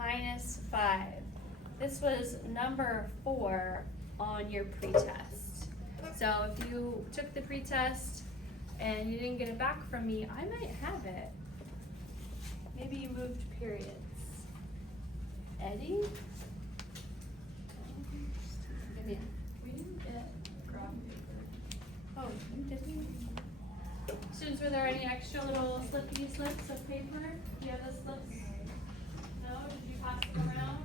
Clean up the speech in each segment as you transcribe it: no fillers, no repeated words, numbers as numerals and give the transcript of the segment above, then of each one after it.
minus 5. This was number 4 on your pretest. So if you took the pretest and you didn't get it back from me, I might have it. Maybe you moved periods. Eddie? Give me a, we didn't get graph paper. Oh, did we? Students, were there any extra little slippy slips of paper? Do you have those slips? No? Did you pass them around?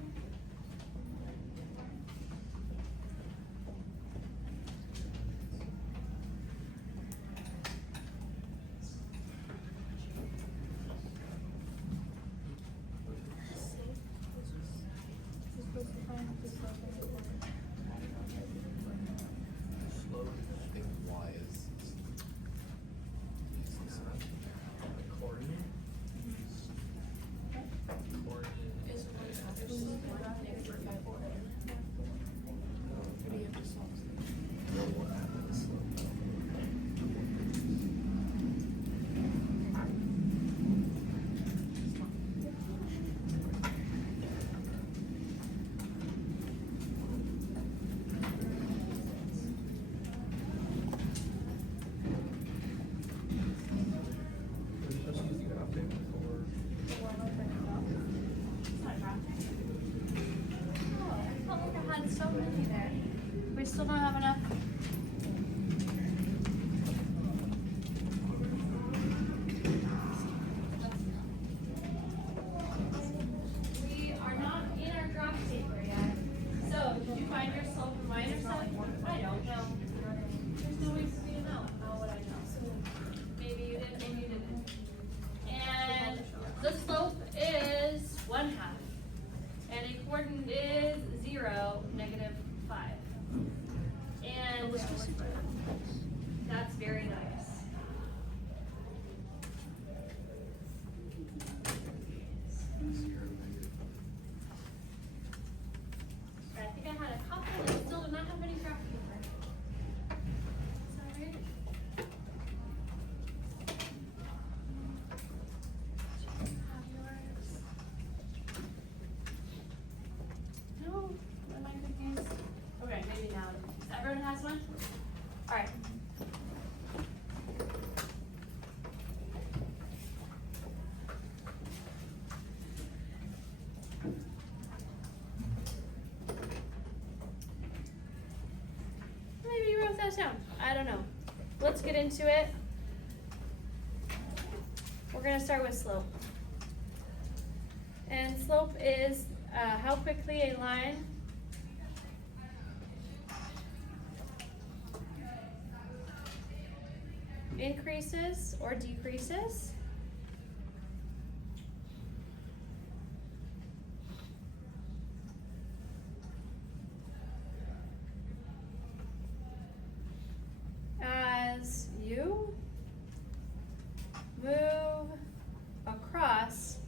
Slope, I think y is this one. The coordinate? Coordinate is what happens slope. Oh, I felt like I had so many there. We still don't have enough. We are not in our graph paper yet. So, did you find your slope and minor set? I don't know. There's no way for me to know. Know what I know. Maybe you did, maybe you didn't. And the slope is 1/2. And a coordinate is 0, -5. And that's very nice. I think I had a couple that still do not have any graph paper. Is that right? Have yours? No, am I confused? Okay, maybe now. Everyone has one? All right. Maybe you wrote that down. I don't know. Let's get into it. We're gonna start with slope. And slope is how quickly a line increases or decreases. As you move across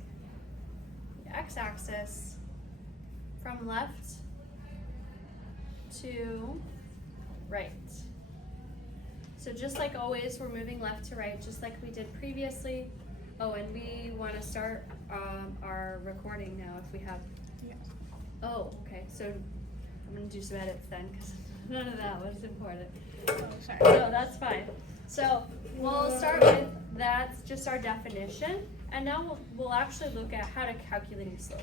the x-axis from left to right. So just like always, we're moving left to right, just like we did previously. Oh, and we want to start our recording now if we have. Yeah. Oh, okay. So I'm going to do some edits then because none of that was important. Oh, sorry. No, that's fine. So we'll start with that's just our definition, and now we'll actually look at how to calculate a slope.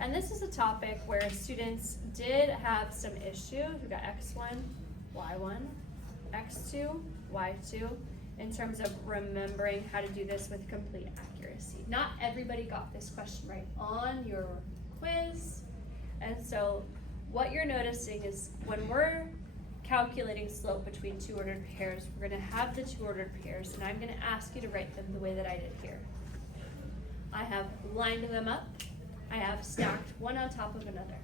And this is a topic where students did have some issues. We got x1, y1, x2, y2, in terms of remembering how to do this with complete accuracy. Not everybody got this question right on your quiz, and so what you're noticing is when we're calculating slope between two ordered pairs, we're going to have the two ordered pairs, and I'm going to ask you to write them the way that I did here. I have lined them up. I have stacked one on top of another.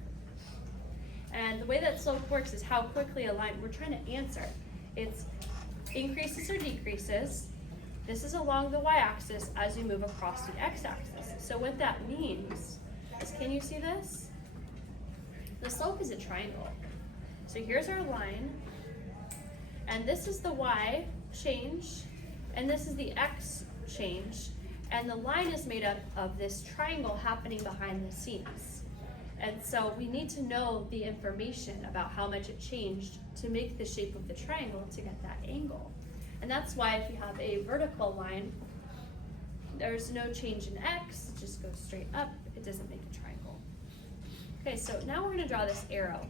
And the way that slope works is how quickly a line, we're trying to answer. It's increases or decreases. This is along the y-axis as you move across the x-axis. So what that means is, can you see this? The slope is a triangle. So here's our line, and this is the y change, and this is the x change. And the line is made up of this triangle happening behind the scenes. And so we need to know the information about how much it changed to make the shape of the triangle to get that angle. And that's why if you have a vertical line, there's no change in x, it just goes straight up, it doesn't make a triangle. Okay, so now we're gonna draw this arrow.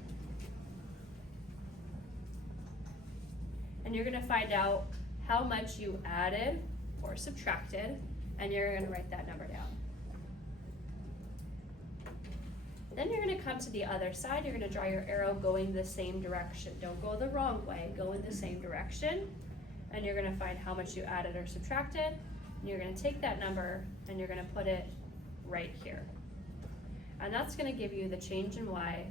And you're gonna find out how much you added or subtracted, and you're gonna write that number down. Then you're gonna come to the other side, you're gonna draw your arrow going the same direction. Don't go the wrong way, go in the same direction. And you're gonna find how much you added or subtracted, and you're gonna take that number and you're gonna put it right here. And that's gonna give you the change in y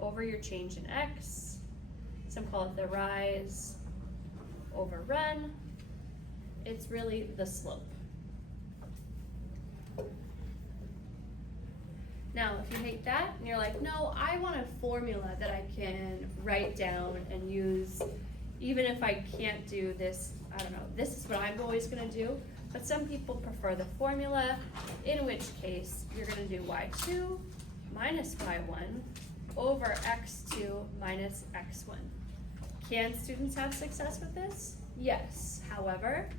over your change in x. Some call it the rise over run. It's really the slope. Now, if you hate that and you're like, no, I want a formula that I can write down and use, even if I can't do this, I don't know, this is what I'm always gonna do, but some people prefer the formula, in which case you're gonna do y2 minus y1 over x2 minus x1. Can students have success with this? Yes. However,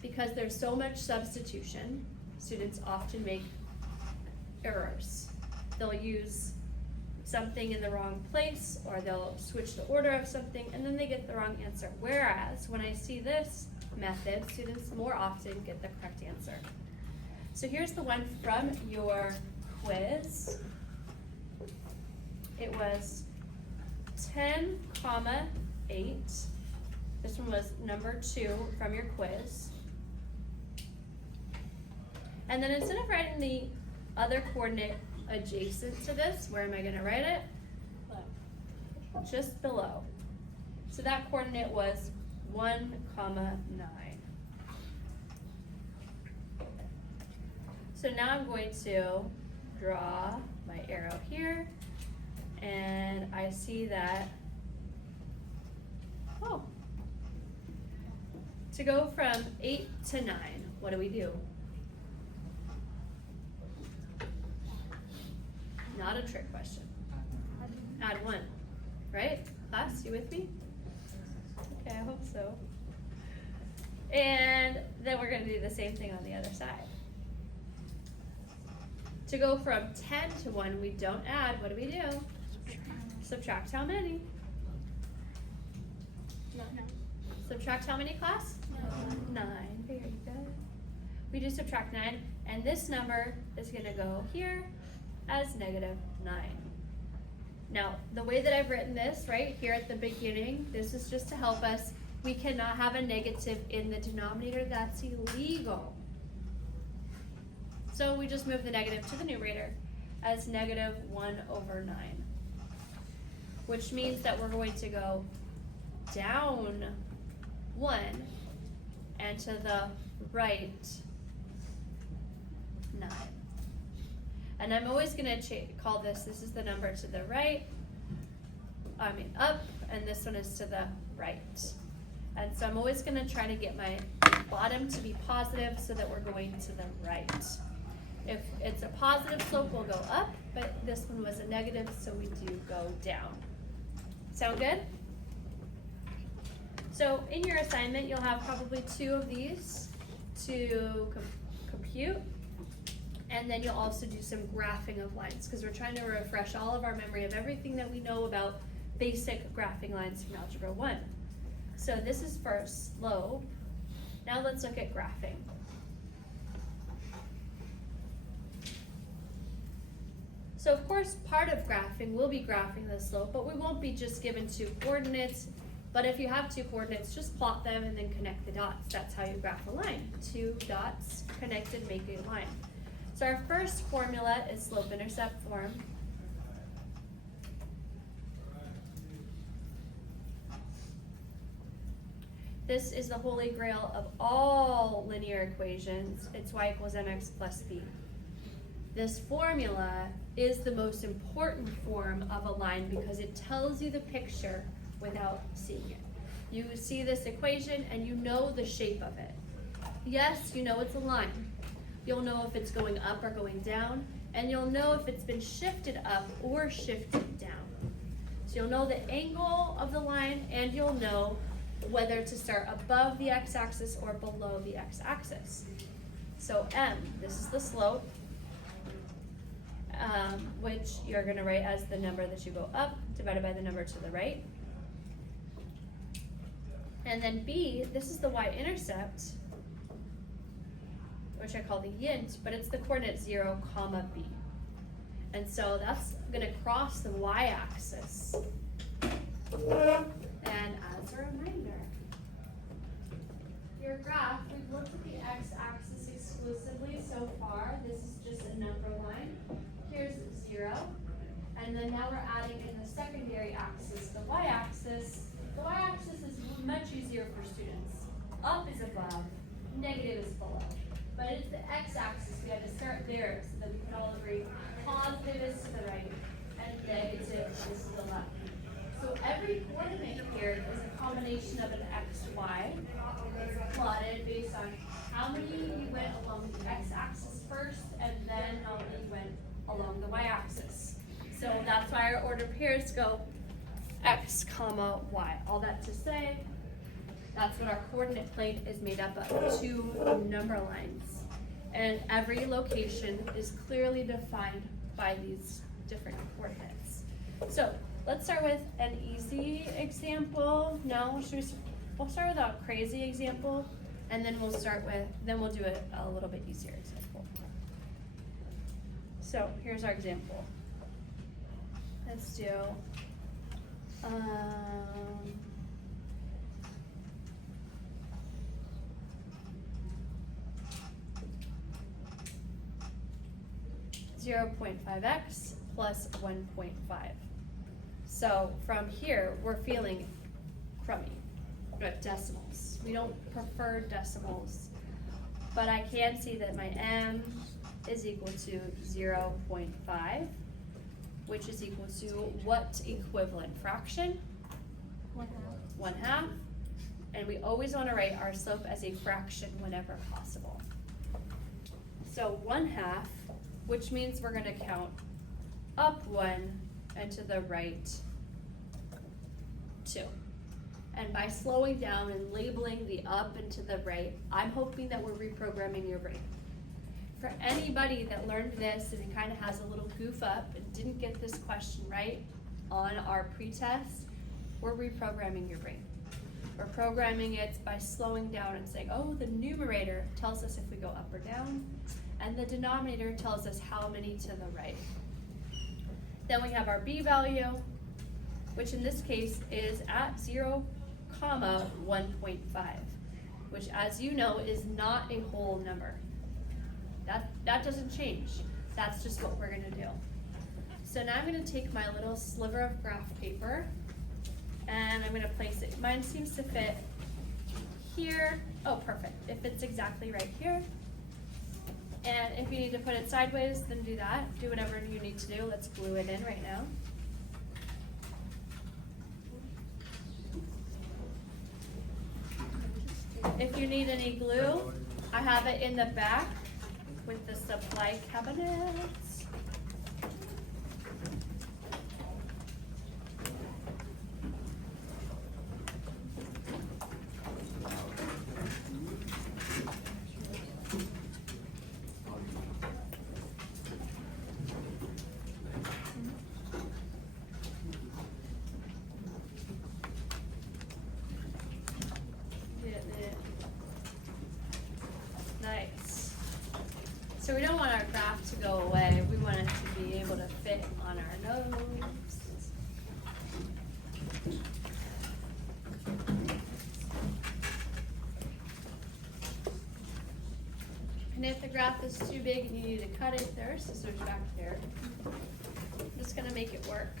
because there's so much substitution, students often make errors. They'll use something in the wrong place, or they'll switch the order of something, and then they get the wrong answer. Whereas, when I see this method, students more often get the correct answer. So here's the one from your quiz. It was 10, 8. This one was number 2 from your quiz. And then instead of writing the other coordinate adjacent to this, where am I going to write it? Just below. So that coordinate was 1, 9. So now I'm going to draw my arrow here, and I see that, oh, to go from 8 to 9, what do we do? Not a trick question. Add 1, right? Class, you with me? Okay, I hope so. And then we're gonna do the same thing on the other side. To go from 10 to 1, we don't add, what do we do? Subtract how many? 9. Subtract how many, class? 9, very good. We do subtract 9, and this number is gonna go here as -9. Now, the way that I've written this right here at the beginning, this is just to help us. We cannot have a negative in the denominator, that's illegal. So we just move the negative to the numerator as -1/9, which means that we're going to go down 1 and to the right 9. And I'm always gonna call this is the number to the right, up, and this one is to the right. And so I'm always gonna try to get my bottom to be positive so that we're going to the right. If it's a positive slope, we'll go up, but this one was a negative, so we do go down. Sound good? So in your assignment, you'll have probably 2 of these to compute. And then you'll also do some graphing of lines, because we're trying to refresh all of our memory of everything that we know about basic graphing lines from Algebra 1. So this is for slope. Now let's look at graphing. So of course, part of graphing will be graphing the slope, but we won't be just given 2 coordinates. But if you have 2 coordinates, just plot them and then connect the dots. That's how you graph a line. 2 dots connected make a line. So our first formula is slope-intercept form. This is the holy grail of all linear equations. It's y equals mx plus b. This formula is the most important form of a line because it tells you the picture without seeing it. You see this equation and you know the shape of it. Yes, you know it's a line. You'll know if it's going up or going down, and you'll know if it's been shifted up or shifted down. So you'll know the angle of the line, and you'll know whether to start above the x-axis or below the x-axis. So m, this is the slope, which you're gonna write as the number that you go up divided by the number to the right. And then b, this is the y-intercept, which I call the yint, but it's the coordinate 0, comma b. And so that's gonna cross the y-axis. And as a reminder, your graph, we've looked at the x-axis exclusively so far. This is just a number line. Here's 0. And then now we're adding in the secondary axis, the y-axis. The y-axis is much easier for students. Up is above, negative is below. But it's the x-axis, we have to start there so that we can all agree positive is to the right and negative is to the left. So every coordinate here is a combination of an x, y. It's plotted based on how many you went along the x-axis first and then how many you went along the y-axis. So that's why our order pairs go x, comma, y. All that to say, that's what our coordinate plane is made up of, 2 number lines. And every location is clearly defined by these different coordinates. So let's start with an easy example. No, we'll start with a crazy example, and then we'll do it a little bit easier example. So here's our example. Let's do, 0.5x plus 1.5. So from here, we're feeling crummy. We've got decimals. We don't prefer decimals, but I can see that my m is equal to 0.5, which is equal to what equivalent fraction? 1/2. And we always want to write our slope as a fraction whenever possible. So 1/2, which means we're going to count up 1 and to the right 2. And by slowing down and labeling the up and to the right, I'm hoping that we're reprogramming your brain. For anybody that learned this and it kind of has a little goof up and didn't get this question right on our pretest, we're reprogramming your brain. We're programming it by slowing down and saying, oh, the numerator tells us if we go up or down, and the denominator tells us how many to the right. Then we have our b value, which in this case is at 0, 1.5, which, as you know, is not a whole number. That doesn't change. That's just what we're going to do. So now I'm going to take my little sliver of graph paper and I'm going to place it. Mine seems to fit here. Oh, perfect. It fits exactly right here. And if you need to put it sideways, then do that. Do whatever you need to do. Let's glue it in right now. If you need any glue, I have it in the back with the supply cabinets. Nice. So we don't want our graph to go away. We want it to be able to fit on our nose. And if the graph is too big and you need to cut it, there are scissors back there. I'm just gonna make it work.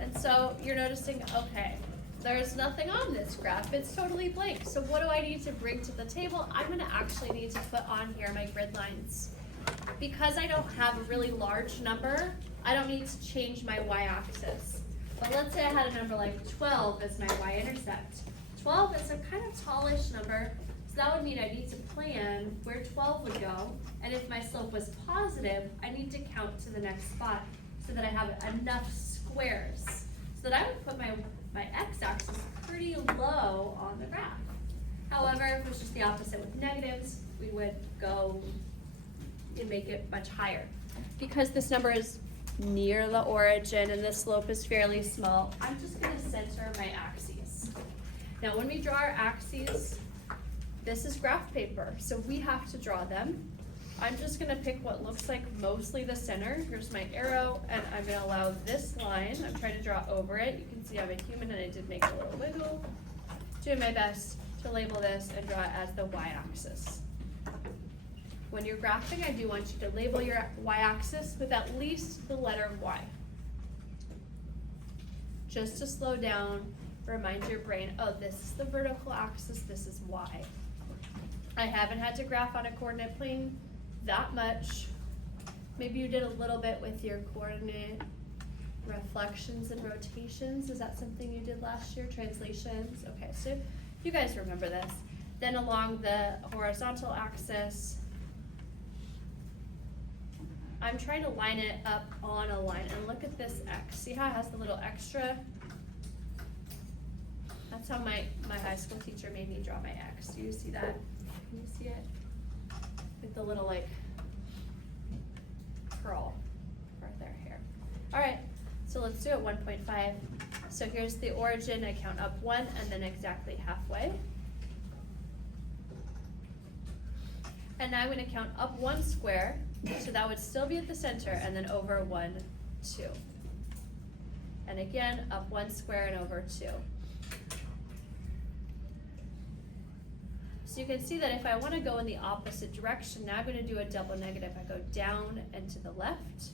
And so you're noticing, okay, there's nothing on this graph, it's totally blank. So what do I need to bring to the table? I'm gonna actually need to put on here my grid lines. Because I don't have a really large number, I don't need to change my y-axis. But let's say I had a number like 12 as my y-intercept. 12 is a kind of tallish number, so that would mean I need to plan where 12 would go, and if my slope was positive, I need to count to the next spot so that I have enough squares, so that I would put my x-axis pretty low on the graph. However, if it was just the opposite with negatives, we would go and make it much higher. Because this number is near the origin and the slope is fairly small, I'm just gonna center my axes. Now when we draw our axes, this is graph paper, so we have to draw them. I'm just gonna pick what looks like mostly the center. Here's my arrow, and I'm gonna allow this line, I'm trying to draw over it. You can see I'm a human and I did make a little wiggle. Doing my best to label this and draw it as the y-axis. When you're graphing, I do want you to label your y-axis with at least the letter y. Just to slow down, remind your brain, oh, this is the vertical axis, this is y. I haven't had to graph on a coordinate plane that much. Maybe you did a little bit with your coordinate reflections and rotations. Is that something you did last year? Translations? Okay, so you guys remember this. Then along the horizontal axis, I'm trying to line it up on a line, and look at this X. See how it has the little extra? That's how my high school teacher made me draw my X. Do you see that? Can you see it? With the little like curl right there here. All right, so let's do it 1.5. So here's the origin, I count up 1 and then exactly halfway. And now I'm gonna count up 1 square, so that would still be at the center, and then over 1, 2. And again, up 1 square and over 2. So you can see that if I wanna go in the opposite direction, now I'm gonna do a double negative. I go down and to the left,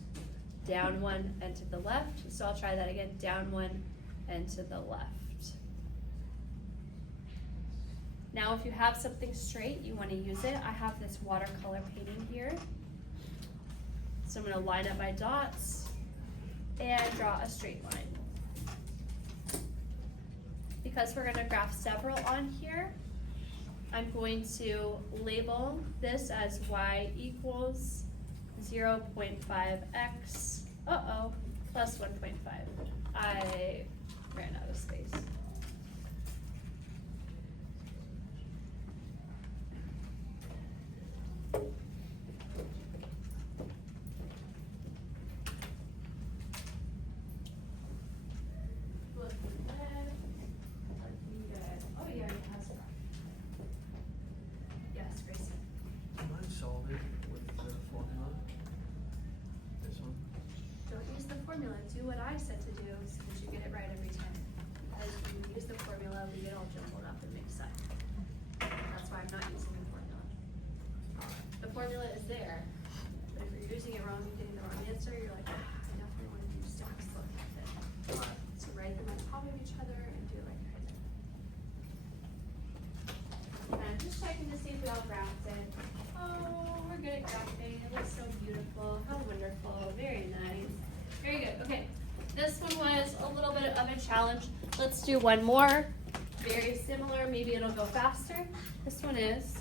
down 1 and to the left. So I'll try that again, down 1 and to the left. Now if you have something straight, you want to use it. I have this watercolor painting here. So I'm going to line up my dots and draw a straight line. Because we're going to graph several on here, I'm going to label this as y equals 0.5x, plus 1.5. I ran out of space. Formula, do what I said to do so that you get it right every time. As you use the formula, we get all jumbled up and mixed up. That's why I'm not using the formula. The formula is there, but if you're using it wrong and getting the wrong answer, you're like, I definitely want to use textbook method. So write them on top of each other and do it like I did. And I'm just checking to see if we all graphed it. Oh, we're good at graphing. It looks so beautiful. How wonderful. Very nice. Very good, okay. This one was a little bit of a challenge. Let's do one more. Very similar, maybe it'll go faster. This one is,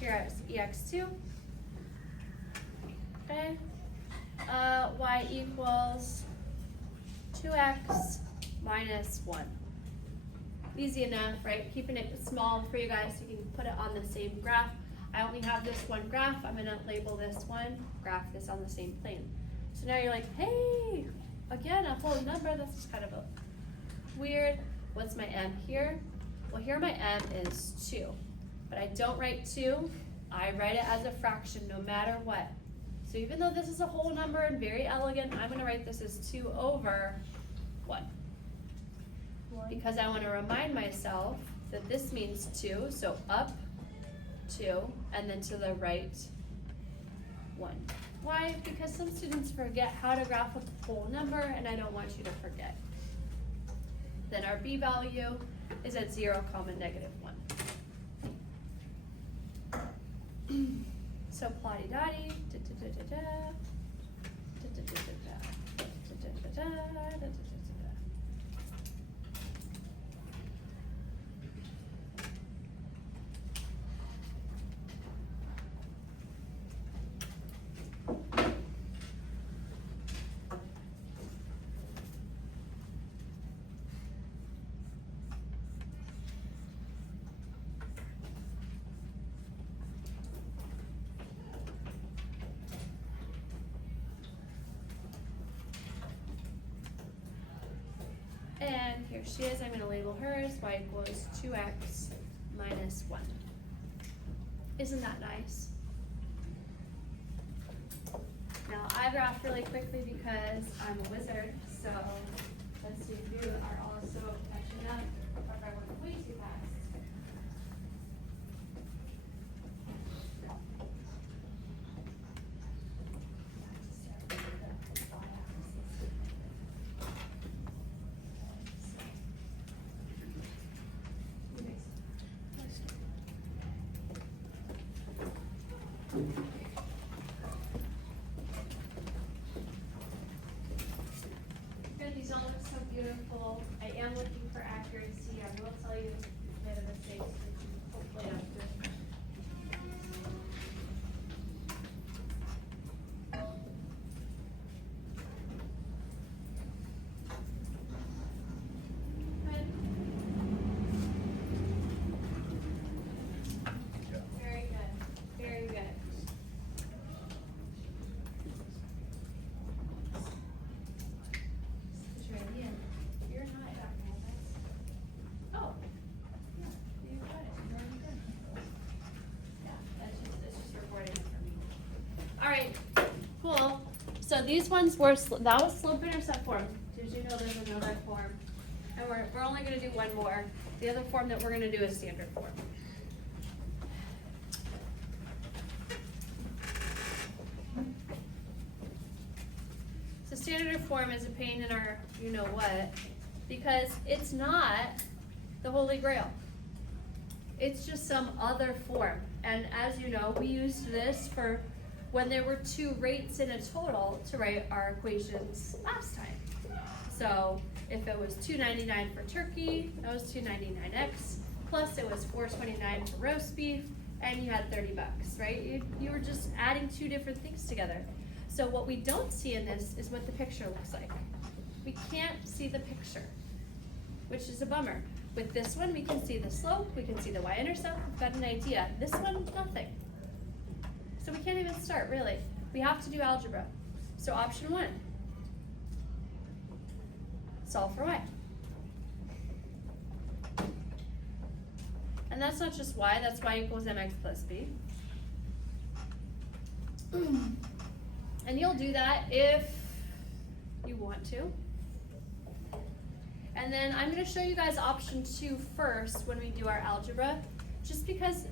here is EX2. Okay. Y equals 2x minus 1. Easy enough, right? Keeping it small for you guys so you can put it on the same graph. I only have this one graph. I'm gonna label this one, graph this on the same plane. So now you're like, hey, again, a whole number. That's just kind of a weird. What's my m here? Well, here my m is 2, but I don't write 2. I write it as a fraction no matter what. So even though this is a whole number and very elegant, I'm gonna write this as 2 over 1. Because I wanna remind myself that this means 2, so up 2, and then to the right 1. Why? Because some students forget how to graph a whole number, and I don't want you to forget. Then our b value is at 0, negative 1. So plotty dotty, And here she is, I'm gonna label her as y equals 2x minus 1. Isn't that nice? Now, I graphed really quickly because I'm a wizard, so let's see if you are also catching up, or if I went way too fast. Good, these all look so beautiful. I am looking for accuracy. I will tell you if I made a mistake, so hopefully after. Good. Very good, very good. You're not back now, oh, yeah, you got it, you're already done. Yeah, it's just recording for me. All right, cool. So these ones were, that was slope intercept form. Did you know there's another form? And we're only gonna do one more. The other form that we're gonna do is standard form. So standard form is a pain in our you-know-what, because it's not the Holy Grail. It's just some other form. And as you know, we used this for when there were two rates in a total to write our equations last time. So if it was $2.99 for turkey, that was $2.99x, plus it was $4.29 for roast beef, and you had 30 bucks, right? You were just adding two different things together. So what we don't see in this is what the picture looks like. We can't see the picture, which is a bummer. With this one, we can see the slope, we can see the y-intercept, we've got an idea. This one, nothing. So we can't even start, really. We have to do algebra. So option 1, solve for y. And that's not just y, that's y equals mx plus b. And you'll do that if you want to. And then I'm going to show you guys option 2 first when we do our algebra, just because,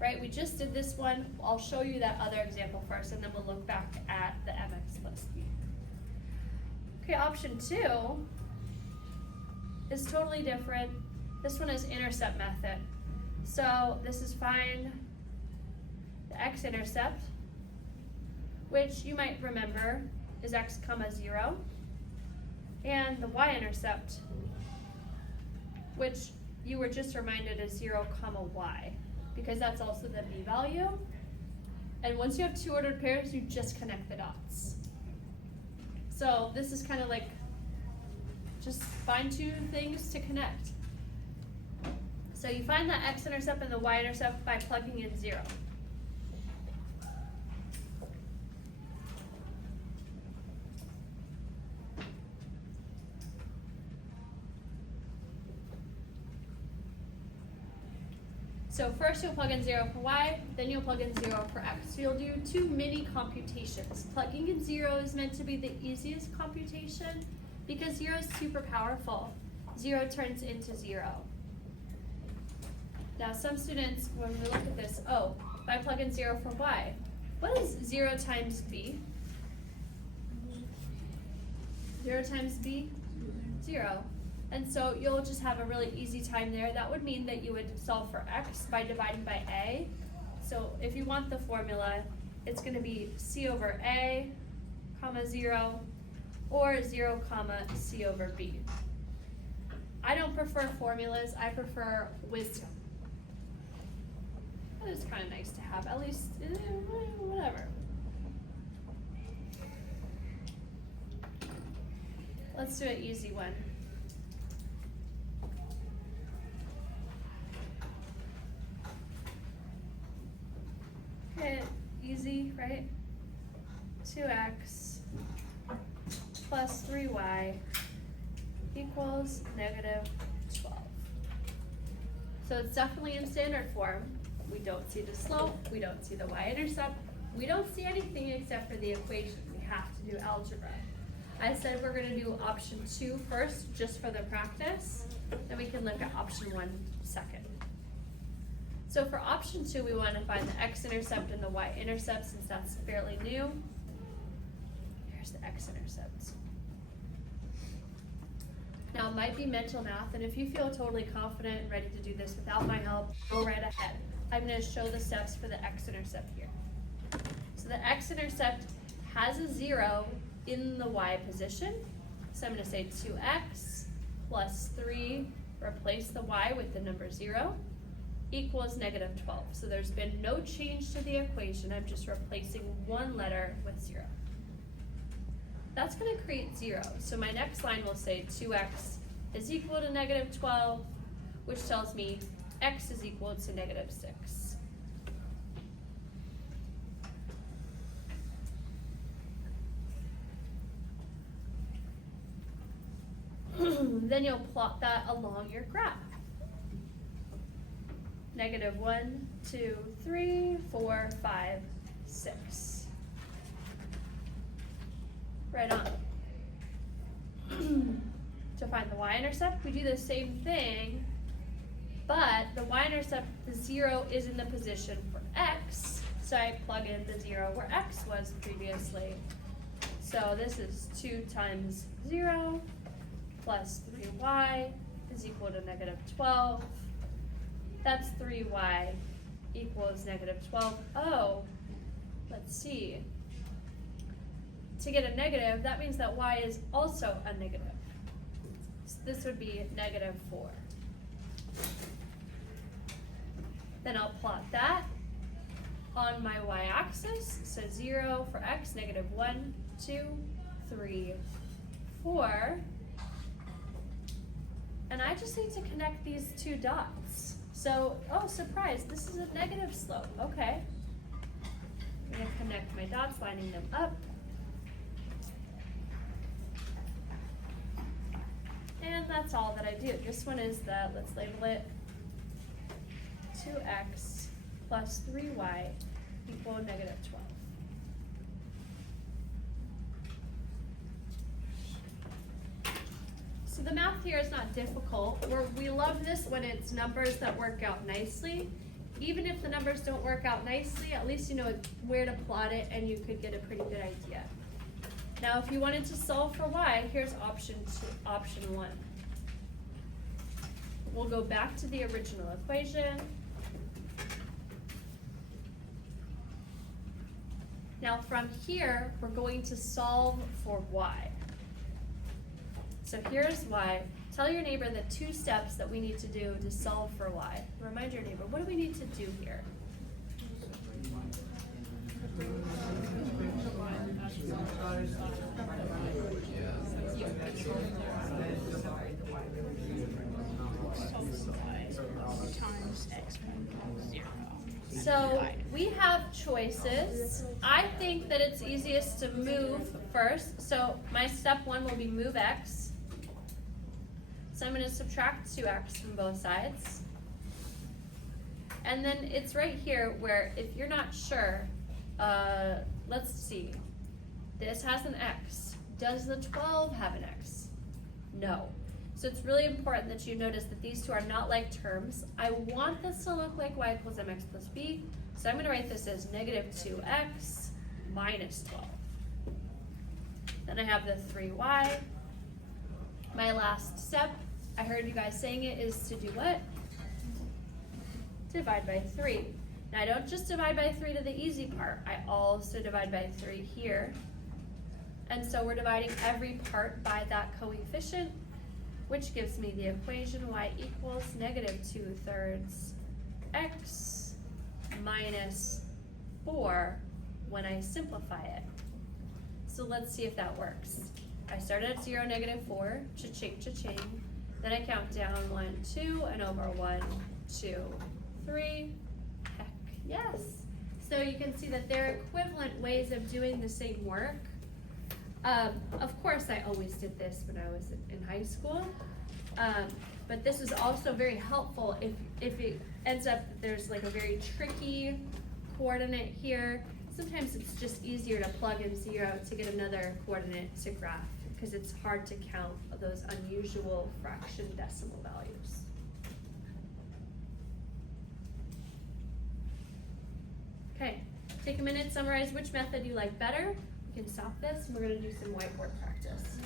right, we just did this one. I'll show you that other example first, and then we'll look back at the mx plus b. Okay, option 2 is totally different. This one is intercept method. So this is find the x-intercept, which you might remember is x comma 0, and the y-intercept, which you were just reminded is 0 comma y, because that's also the b value. And once you have two ordered pairs, you just connect the dots. So this is kind of like just find two things to connect. So you find the x-intercept and the y-intercept by plugging in 0. So first you'll plug in 0 for y, then you'll plug in 0 for x. So you'll do two mini computations. Plugging in 0 is meant to be the easiest computation because 0 is super powerful. 0 turns into 0. Now some students, when we look at this, oh, if I plug in 0 for y, what is 0 times b? 0 times b? 0. And so you'll just have a really easy time there. That would mean that you would solve for x by dividing by a. So if you want the formula, it's going to be c over a, comma 0, or 0, comma c over b. I don't prefer formulas, I prefer wisdom. That is kind of nice to have, at least, whatever. Let's do an easy one. Okay, easy, right? 2x plus 3y equals negative 12. So it's definitely in standard form. We don't see the slope, we don't see the y-intercept, we don't see anything except for the equation. We have to do algebra. I said we're gonna do option 2 first, just for the practice, then we can look at option 1 second. So for option 2, we want to find the x-intercept and the y-intercept, since that's fairly new. Here's the x-intercept. Now it might be mental math, and if you feel totally confident and ready to do this without my help, go right ahead. I'm going to show the steps for the x-intercept here. So the x-intercept has a 0 in the y position. So I'm going to say 2x plus 3, replace the y with the number 0, equals negative 12. So there's been no change to the equation. I'm just replacing one letter with 0. That's going to create 0. So my next line will say 2x is equal to negative 12, which tells me x is equal to negative 6. Then you'll plot that along your graph. Negative 1, 2, 3, 4, 5, 6. Right on. To find the y-intercept, we do the same thing, but the y-intercept, the 0 is in the position for x, so I plug in the 0 where x was previously. So this is 2 times 0 plus 3y is equal to negative 12. That's 3y equals negative 12. Oh, let's see. To get a negative, that means that y is also a negative. So this would be negative 4. Then I'll plot that on my y-axis. So 0 for x, negative 1, 2, 3, 4. And I just need to connect these 2 dots. So, oh, surprise, this is a negative slope. Okay. I'm going to connect my dots, lining them up. And that's all that I do. This one is the, let's label it 2x plus 3y equal negative 12. So the math here is not difficult. We love this when it's numbers that work out nicely. Even if the numbers don't work out nicely, at least you know where to plot it and you could get a pretty good idea. Now if you wanted to solve for y, here's option 1. We'll go back to the original equation. Now from here, we're going to solve for y. So here's y. Tell your neighbor the 2 steps that we need to do to solve for y. Remind your neighbor, what do we need to do here? Times x equals 0. So we have choices. I think that it's easiest to move first. So my step 1 will be move x. So I'm going to subtract 2x from both sides. And then it's right here where if you're not sure, let's see. This has an x. Does the 12 have an x? No. So it's really important that you notice that these 2 are not like terms. I want this to look like y equals mx plus b. So I'm going to write this as negative 2x minus 12. Then I have the 3y. My last step, I heard you guys saying it, is to do what? Divide by 3. Now I don't just divide by 3 to the easy part. I also divide by 3 here. And so we're dividing every part by that coefficient, which gives me the equation y equals negative 2/3 x minus 4 when I simplify it. So let's see if that works. I started at 0, negative 4, cha-ching, cha-ching. Then I count down 1, 2, and over 1, 2, 3. Heck yes. So you can see that they're equivalent ways of doing the same work. Of course, I always did this when I was in high school. But this is also very helpful if it ends up that there's like a very tricky coordinate here. Sometimes it's just easier to plug in 0 to get another coordinate to graph because it's hard to count those unusual fraction decimal values. Okay, take a minute, summarize which method you like better. We can stop this and we're gonna do some whiteboard practice.